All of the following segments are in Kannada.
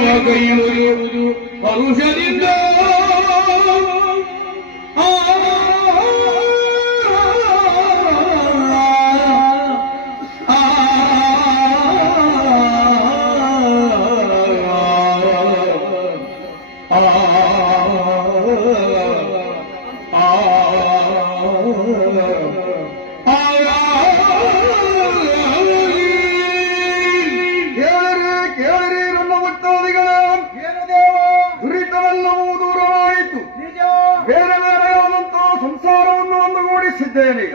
നോക്കുകയും ഒരു ഒരു വംശതിന്റെ ಕೇಳಿ ಸರಿ.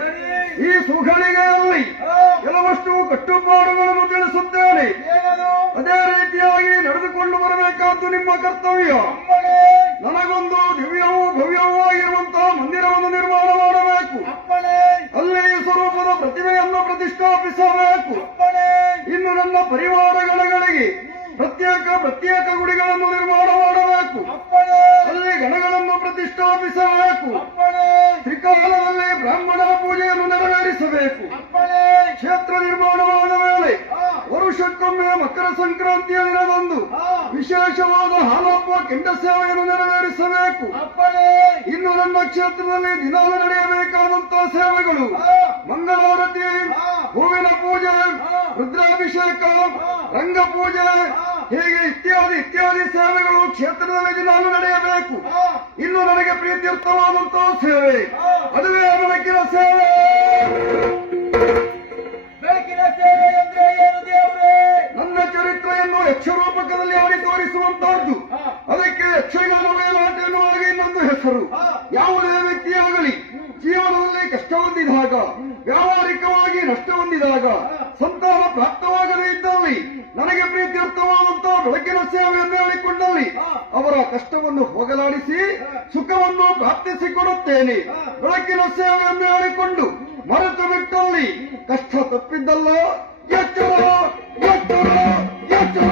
ಈ ಸುಗಳಿಗೆಯಲ್ಲಿ ಆ, ಕೆಲವಷ್ಟು ಕಟ್ಟುಪಾಡುಗಳನ್ನು ತಿಳಿಸುತ್ತೇನೆ. ಅದೇ ರೀತಿಯಾಗಿ ನಡೆದುಕೊಂಡು ಬರಬೇಕಾದ್ದು ನಿಮ್ಮ ಕರ್ತವ್ಯ. ನನಗೊಂದು ದಿವ್ಯವೂ ಭವ್ಯವೂ ಆಗಿರುವಂತಹ ಮಂದಿರವನ್ನು ನಿರ್ಮಾಣ ಮಾಡಬೇಕು. ಅಲ್ಲಿ ಸ್ವರೂಪದ ಪ್ರತಿಮೆಯನ್ನು ಪ್ರತಿಷ್ಠಾಪಿಸಬೇಕು. ಇನ್ನು ನನ್ನ ಪರಿವಾರಗಳಿಗೆ ಪ್ರತ್ಯೇಕ ಪ್ರತ್ಯೇಕ ಗುಡಿಗಳನ್ನು ನಿರ್ಮಾಣ ಮಾಡಬೇಕು. ಅಲ್ಲಿ ಗಣಗಳನ್ನು ಪ್ರತಿಷ್ಠಾಪಿಸಬೇಕು. ತ್ರಿಕಾಲದಲ್ಲಿ ಬ್ರಾಹ್ಮಣರ ಪೂಜೆಯನ್ನು ನೆರವೇರಿಸಬೇಕು. ಕ್ಷೇತ್ರ ನಿರ್ಮಾಣವಾದ ವೇಳೆ ವರುಷಕ್ಕೊಮ್ಮೆ ಮಕರ ಸಂಕ್ರಾಂತಿಯ ದಿನದಂದು ವಿಶೇಷವಾದ ಹಾಲಪ್ಪ ಕೆಂಡ ಸೇವೆಯನ್ನು ನೆರವೇರಿಸಬೇಕು. ಇನ್ನು ನಮ್ಮ ಕ್ಷೇತ್ರದಲ್ಲಿ ದಿನಾಲು ನಡೆಯಬೇಕಾದಂತಹ ಸೇವೆಗಳು ಮಂಗಳಾರತಿ ಹೂವಿನ ಪೂಜೆ ರುದ್ರಾಭಿಷೇಕ ರಂಗ ಪೂಜೆ ಹೀಗೆ ಇತ್ಯಾದಿ ಇತ್ಯಾದಿ ಸೇವೆಗಳು ಕ್ಷೇತ್ರದಲ್ಲಿ ದಿನಾಲು ನಡೆಯಬೇಕು. ಇನ್ನು ನನಗೆ ಪ್ರೀತ್ಯರ್ಥವಾದಂತಹ ಸೇವೆ. ಅದುವೇ ಅದುವೇ ತೋರಿಸುವಂತಹದ್ದು ಆ, ಅದಕ್ಕೆ ಯಕ್ಷಗಾನ ಮೇಲಾಟ ಎನ್ನುವಾಗ ಇನ್ನೊಂದು ಹೆಸರು. ಯಾವುದೇ ವ್ಯಕ್ತಿಯಾಗಲಿ ಜೀವನದಲ್ಲಿ ಕಷ್ಟ ಹೊಂದಿದಾಗ ವ್ಯಾವಹಾರಿಕವಾಗಿ ನಷ್ಟ ಹೊಂದಿದಾಗ ಸಂತಾನ ಪ್ರಾಪ್ತವಾಗದೇ ಇದ್ದಲ್ಲಿ ನನಗೆ ಪ್ರೀತ್ಯರ್ಥವಾದಂತಹ ಬೆಳಕಿನ ಸೇವೆಯನ್ನು ಹೇಳಿಕೊಂಡಲ್ಲಿ ಅವರ ಕಷ್ಟವನ್ನು ಹೋಗಲಾಡಿಸಿ ಸುಖವನ್ನು ಪ್ರಾಪ್ತಿಸಿಕೊಡುತ್ತೇನೆ. ಬೆಳಕಿನ ಸೇವೆಯನ್ನು ಹೇಳಿಕೊಂಡು ಮರೆತು ಬಿಟ್ಟಲ್ಲಿ ಕಷ್ಟ ತಪ್ಪಿದ್ದಲ್ಲ ಎಚ್ಚರ ಎಚ್ಚರ ಎಚ್ಚರ.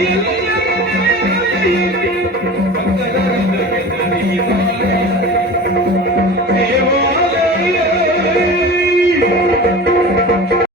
Yeah.